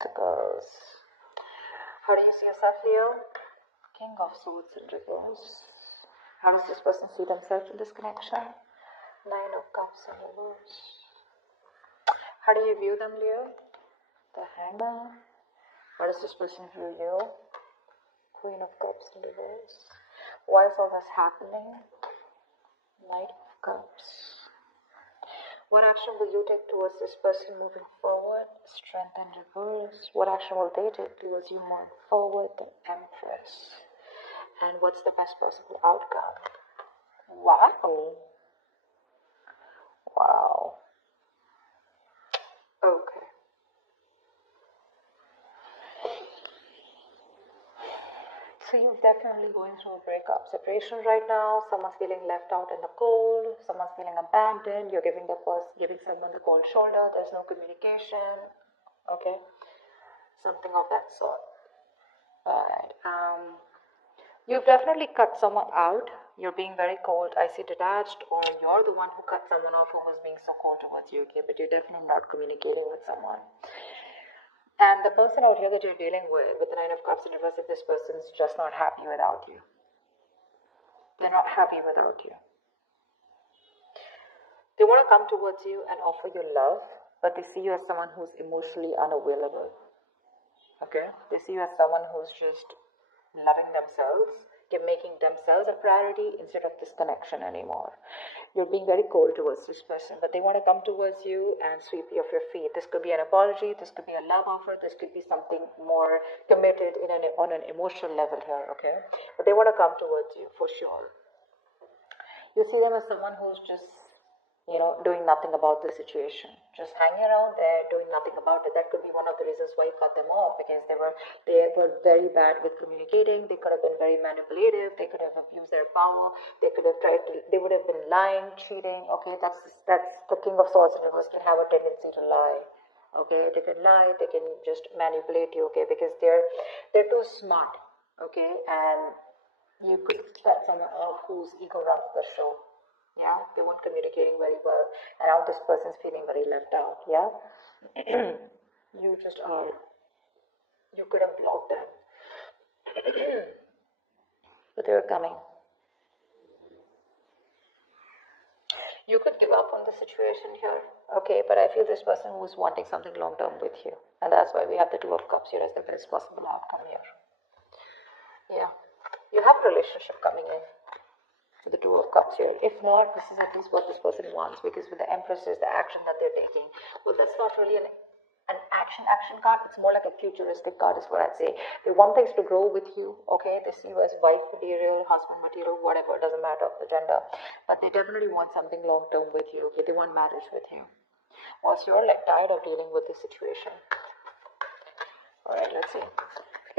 The girls. How do you see yourself, Leo? King of Swords in reverse. How does this person see themselves in this connection? Nine of Cups in reverse. How do you view them, Leo? The Hangman. How does this person view you? Queen of Cups in reverse. Why is all this happening? Knight of Cups. What action will you take towards this person moving forward? Strength in reverse. What action will they take towards you moving forward? The Empress. And what's the best possible outcome? Wow. Wow. Okay. So you're definitely going through a breakup, separation right now. Someone's feeling left out in the cold. Someone's feeling abandoned. You're giving someone the cold shoulder. There's no communication. Okay, something of that sort. Alright. You've definitely cut someone out. You're being very cold, icy, detached, or you're the one who cut someone off who was being so cold towards you. Okay, but you're definitely not communicating with someone. And the person out here that you're dealing with the Nine of Cups in reverse, this person's just not happy without you. They're not happy without you. They want to come towards you and offer you love, but they see you as someone who's emotionally unavailable. Okay? They see you as someone who's just loving themselves, making themselves a priority instead of this connection anymore. You're being very cold towards this person, but they want to come towards you and sweep you off your feet. This could be an apology, this could be a love offer, this could be something more committed on an emotional level here, okay? But they want to come towards you for sure. You see them as someone who's just, doing nothing about the situation, just hanging around there, doing nothing about it. That could be one of the reasons why you cut them off, because they were very bad with communicating. They could have been very manipulative. They could have abused their power. They would have been lying, cheating. Okay, that's the King of Swords in reverse can have a tendency to lie. Okay, they can lie. They can just manipulate you. Okay, because they're too smart. Okay, and you could cut someone off whose ego runs the show. Yeah, they weren't communicating very well, and now this person's feeling very left out. Yeah, you could have blocked them, but they were coming. You could give up on the situation here, okay, but I feel this person who's wanting something long term with you, and that's why we have the Two of Cups here as the best possible outcome here. Yeah, you have a relationship coming in. The Two of Cups here. If not, this is at least what this person wants, because with the Empress is the action that they're taking. Well, that's not really an action card. It's more like a futuristic card is what I'd say. They want things to grow with you, okay? They see you as wife material, husband material, whatever, it doesn't matter the gender. But they definitely want something long term with you, okay? They want marriage with you. Whilst you're like tired of dealing with this situation. Alright, let's see.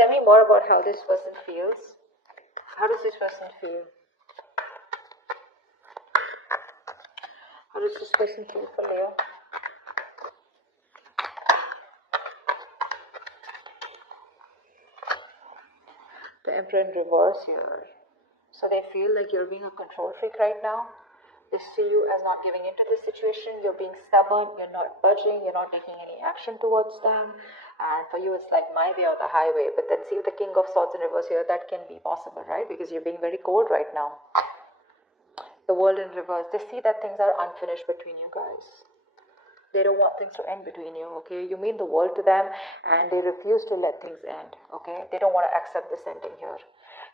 Tell me more about how this person feels. How does this person feel? How does this person feel for Leo? The Emperor in reverse here. So they feel like you're being a control freak right now. They see you as not giving into this situation. You're being stubborn. You're not budging. You're not taking any action towards them. And for you, it's like my way or the highway. But then see the King of Swords in reverse here. That can be possible, right? Because you're being very cold right now. The World in reverse. They see that things are unfinished between you guys. They don't want things to end between you, okay? You mean the world to them, and they refuse to let things end, okay? They don't want to accept this ending here.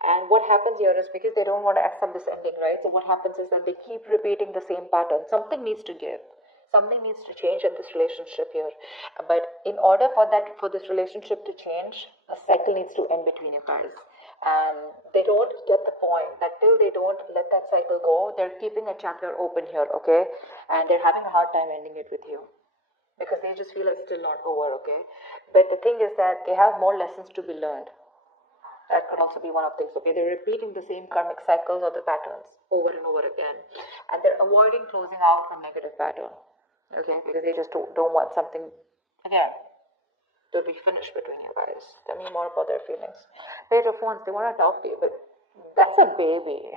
And what happens here is because they don't want to accept this ending, right? So what happens is that they keep repeating the same pattern. Something needs to give. Something needs to change in this relationship here. But in order for this relationship to change, a cycle needs to end between you guys. And they don't get the point that till they don't let that cycle go, they're keeping a chapter open here, okay? And they're having a hard time ending it with you because they just feel it's still not over, okay? But the thing is that they have more lessons to be learned. That could also be one of the things, okay? They're repeating the same karmic cycles or the patterns over and over again. And they're avoiding closing out a negative pattern, okay? Because they just don't want something, again, to be finished between you guys. Tell me more about their feelings. Page of Wands, they want to talk to you, but That's a baby.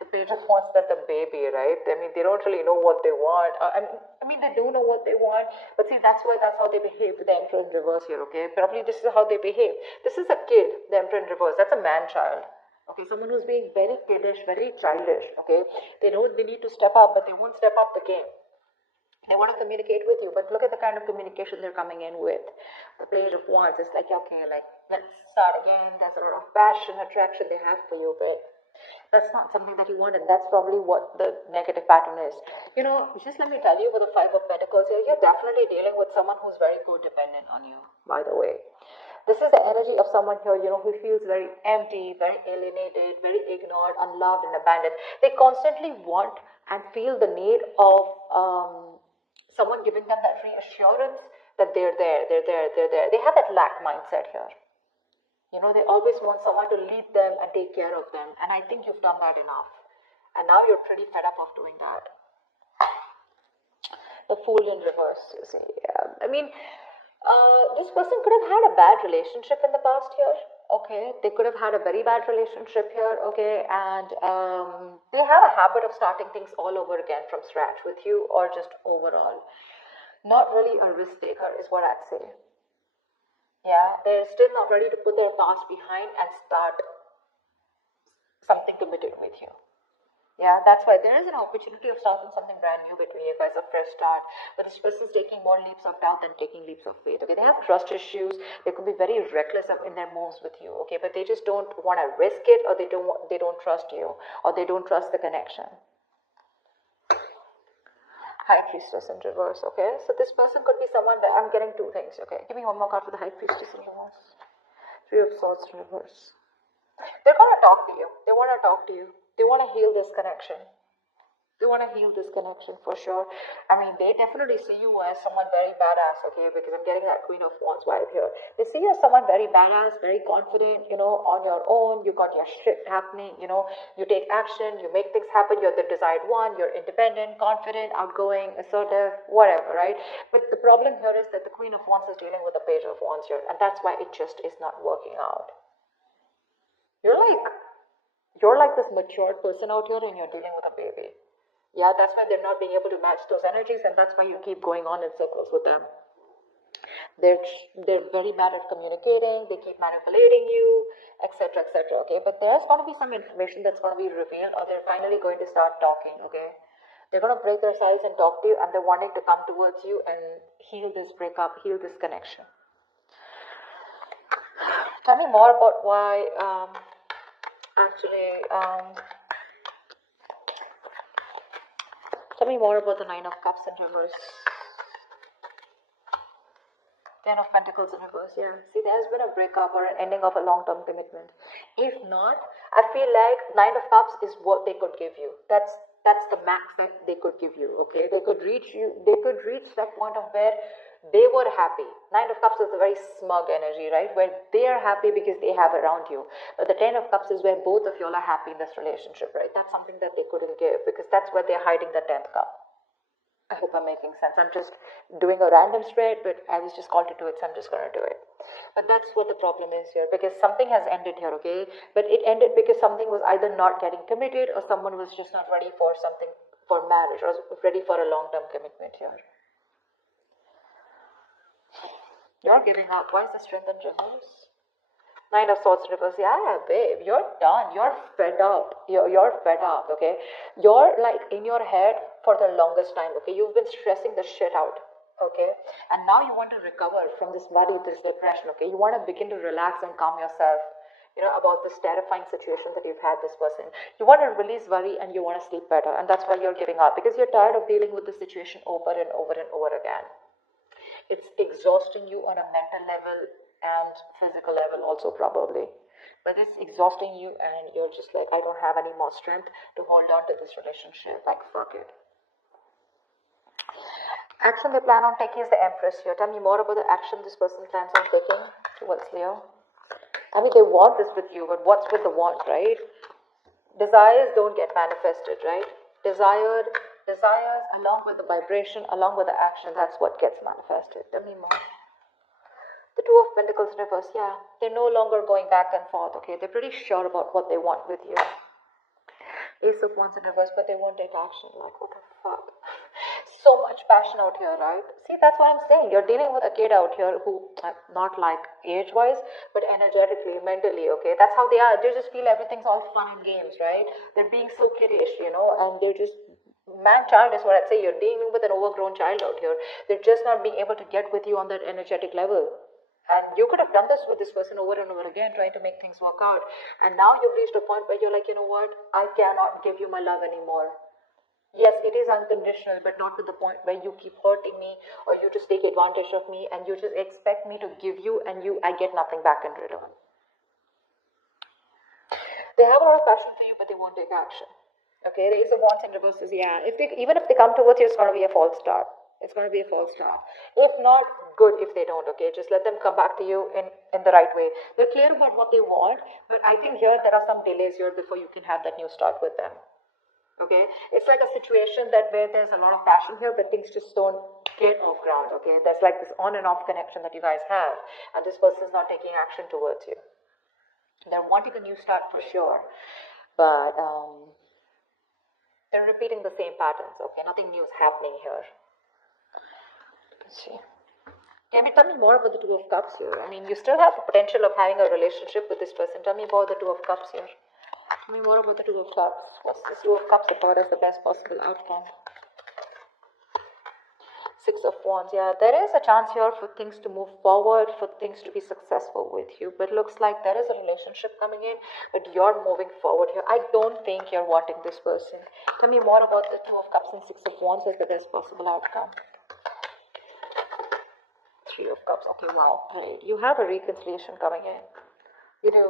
The page of wands, that's a baby, right? I mean, they don't really know what they want. I mean, they do know what they want, but see, that's how they behave with the Emperor in reverse here, okay? Probably this is how they behave. This is a kid, the Emperor in reverse. That's a man-child. Okay, someone who's being very kiddish, very childish, okay? They know they need to step up, but they won't step up the game. They want to communicate with you, but look at the kind of communication they're coming in with. The Page of Wands is like, okay, like, let's start again. There's a lot of passion, attraction they have for you, but that's not something that you want, and that's probably what the negative pattern is. You know, just let me tell you, with the Five of Pentacles here, you're definitely dealing with someone who's very codependent on you, by the way. This is the energy of someone here, you know, who feels very empty, very alienated, very ignored, unloved, and abandoned. They constantly want and feel the need of someone giving them that reassurance that they're there, they're there, they're there. They have that lack mindset here. You know, they always want someone to lead them and take care of them. And I think you've done that enough. And now you're pretty fed up of doing that. The Fool in reverse, you see. I mean, this person could have had a bad relationship in the past here. Okay, they could have had a very bad relationship here. Okay, and they have a habit of starting things all over again from scratch with you, or just overall. Not really a risk taker is what I'd say. Yeah, they're still not ready to put their past behind and start something committed with you. Yeah, that's why there is an opportunity of starting something brand new between you guys, a fresh start. But this person's taking more leaps of doubt than taking leaps of faith. Okay, they have trust issues. They could be very reckless in their moves with you. Okay, but they just don't want to risk it, or they don't trust you, or they don't trust the connection. High Priestess in reverse. Okay, so this person could be someone that I'm getting two things. Okay, give me one more card for the High Priestess in reverse. Three of Swords in reverse. They're gonna talk to you. They want to talk to you. They want to heal this connection. They want to heal this connection for sure. I mean, they definitely see you as someone very badass, okay, because I'm getting that Queen of Wands vibe here. They see you as someone very badass, very confident, you know, on your own. You got your shit happening, you know, you take action, you make things happen. You're the desired one. You're independent, confident, outgoing, assertive, whatever, right? But the problem here is that the Queen of Wands is dealing with the Page of Wands here, and that's why it just is not working out. You're like this matured person out here, and you're dealing with a baby. Yeah, that's why they're not being able to match those energies, and that's why you keep going on in circles with them. They're very bad at communicating. They keep manipulating you, etc., etc. Okay, but there's going to be some information that's going to be revealed, or they're finally going to start talking. Okay, they're going to break their silence and talk to you, and they're wanting to come towards you and heal this breakup, heal this connection. Tell me more about why. Tell me more about the Nine of Cups in reverse. Ten of Pentacles in reverse, yeah. See, there's been a breakup or an ending of a long-term commitment. If not, I feel like Nine of Cups is what they could give you. That's the max that they could give you, okay? They could reach that point of where they were happy. Nine of Cups is a very smug energy, right? Where they are happy because they have around you. But the Ten of Cups is where both of y'all are happy in this relationship, right? That's something that they couldn't give, because that's where they're hiding the 10th cup. I hope I'm making sense. I'm just doing a random spread, but I was just called to do it, so I'm just going to do it. But that's what the problem is here, because something has ended here, okay? But it ended because something was either not getting committed, or someone was just not ready for something, for marriage, or ready for a long-term commitment here. You're giving up. Why is the Strength in reverse? Nine of Swords in reverse. Yeah, babe, you're done. You're fed up. You're fed up, okay? You're like in your head for the longest time, okay? You've been stressing the shit out, okay? And now you want to recover from this worry, this depression, okay? You want to begin to relax and calm yourself, you know, about this terrifying situation that you've had this person. You want to release worry, and you want to sleep better. And that's why you're giving up, because you're tired of dealing with the situation over and over and over again. It's exhausting you on a mental level and physical level also, probably. But it's exhausting you, and you're just like, I don't have any more strength to hold on to this relationship. Like, fuck it. Action they plan on taking is the Empress here. Tell me more about the action this person plans on taking towards Leo. I mean, they want this with you, but what's with the want, right? Desires don't get manifested, right? Desires, along with the vibration, along with the action, that's what gets manifested. Tell me more. The Two of Pentacles reverse, yeah. They're no longer going back and forth, okay? They're pretty sure about what they want with you. Ace of Wands in reverse, but they won't take action. Like, what the fuck? So much passion out here, right? See, that's what I'm saying. You're dealing with a kid out here who, not like age-wise, but energetically, mentally, okay? That's how they are. They just feel everything's all fun and games, right? They're being so kiddish, you know, and they're just, man-child is what I'd say. You're dealing with an overgrown child out here. They're just not being able to get with you on that energetic level. And you could have done this with this person over and over again, trying to make things work out. And now you've reached a point where you're like, you know what? I cannot give you my love anymore. Yes, it is unconditional, but not to the point where you keep hurting me or you just take advantage of me and you just expect me to give you and I get nothing back in return. They have a lot of passion for you, but they won't take action. Okay, the Ace of Wands in reverse is, yeah, even if they come towards you, it's going to be a false start. It's going to be a false start. If not, good if they don't, okay? Just let them come back to you in the right way. They're clear about what they want, but I think here there are some delays here before you can have that new start with them. Okay, it's like a situation that where there's a lot of passion here, but things just don't get off ground. Okay, there's like this on and off connection that you guys have, and this person's not taking action towards you. They're wanting a new start for sure, but they're repeating the same patterns. Okay, nothing new is happening here. Let's see. Can you tell me more about the Two of Cups here? I mean, you still have the potential of having a relationship with this person. Tell me about the Two of Cups here. Tell me more about the Two of Cups. What's this Two of Cups about as the best possible outcome? Six of Wands. Yeah, there is a chance here for things to move forward, for things to be successful with you. But looks like there is a relationship coming in, but you're moving forward here. I don't think you're wanting this person. Tell me more about the Two of Cups and Six of Wands as the best possible outcome. Three of Cups. Okay, wow, great. You have a reconciliation coming in. You do.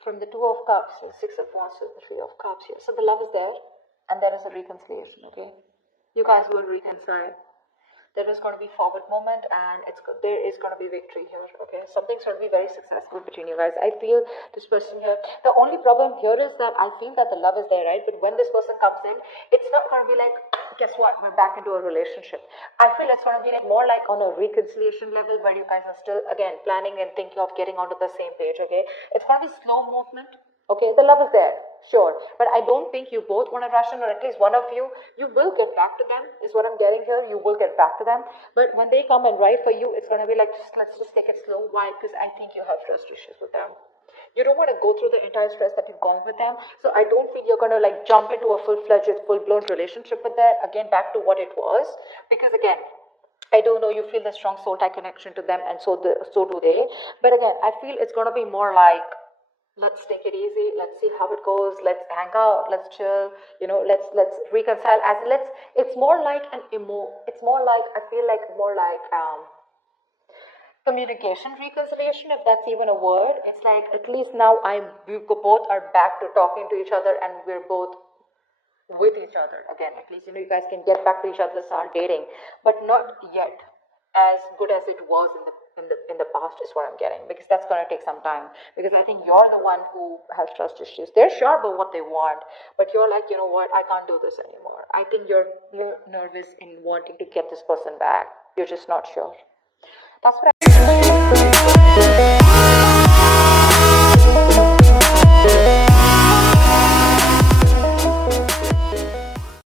From the Two of Cups, the Six of Wands to the Three of Cups here. So the love is there, and there is a reconciliation, okay? You guys will reconcile. There is going to be forward movement, and there is going to be victory here, okay? Something's going to be very successful between you guys. I feel this person here, the only problem here is that I feel that the love is there, right? But when this person comes in, it's not going to be like, guess what, we're back into a relationship. I feel it's going to be like more like on a reconciliation level where you guys are still, again, planning and thinking of getting onto the same page, okay? It's going to be slow movement, okay? The love is there. Sure, but I don't think you both want to rush in, or at least one of you will get back to them, is what I'm getting here. You will get back to them, but when they come and write for you, it's going to be like, let's just take it slow. Why? Because I think you have trust issues with them. You don't want to go through the entire stress that you've gone with them, so I don't feel you're going to like jump into a full-fledged, full-blown relationship with that, again, back to what it was, because again, I don't know, you feel the strong soul tie connection to them, and so do they, but again, I feel it's going to be more like, let's take it easy, let's see how it goes, let's hang out, let's chill, you know, let's reconcile, it's more like it's more like, I feel like more like communication reconciliation, if that's even a word. It's like, at least now we both are back to talking to each other, and we're both with each other again. At least, you know, you guys can get back to each other, start dating, but not yet as good as it was in the past, is what I'm getting, because that's going to take some time, because I think you're the one who has trust issues. They're sure about what they want, but you're like, you know what, I can't do this anymore. I think you're nervous in wanting to get this person back. You're just not sure. That's what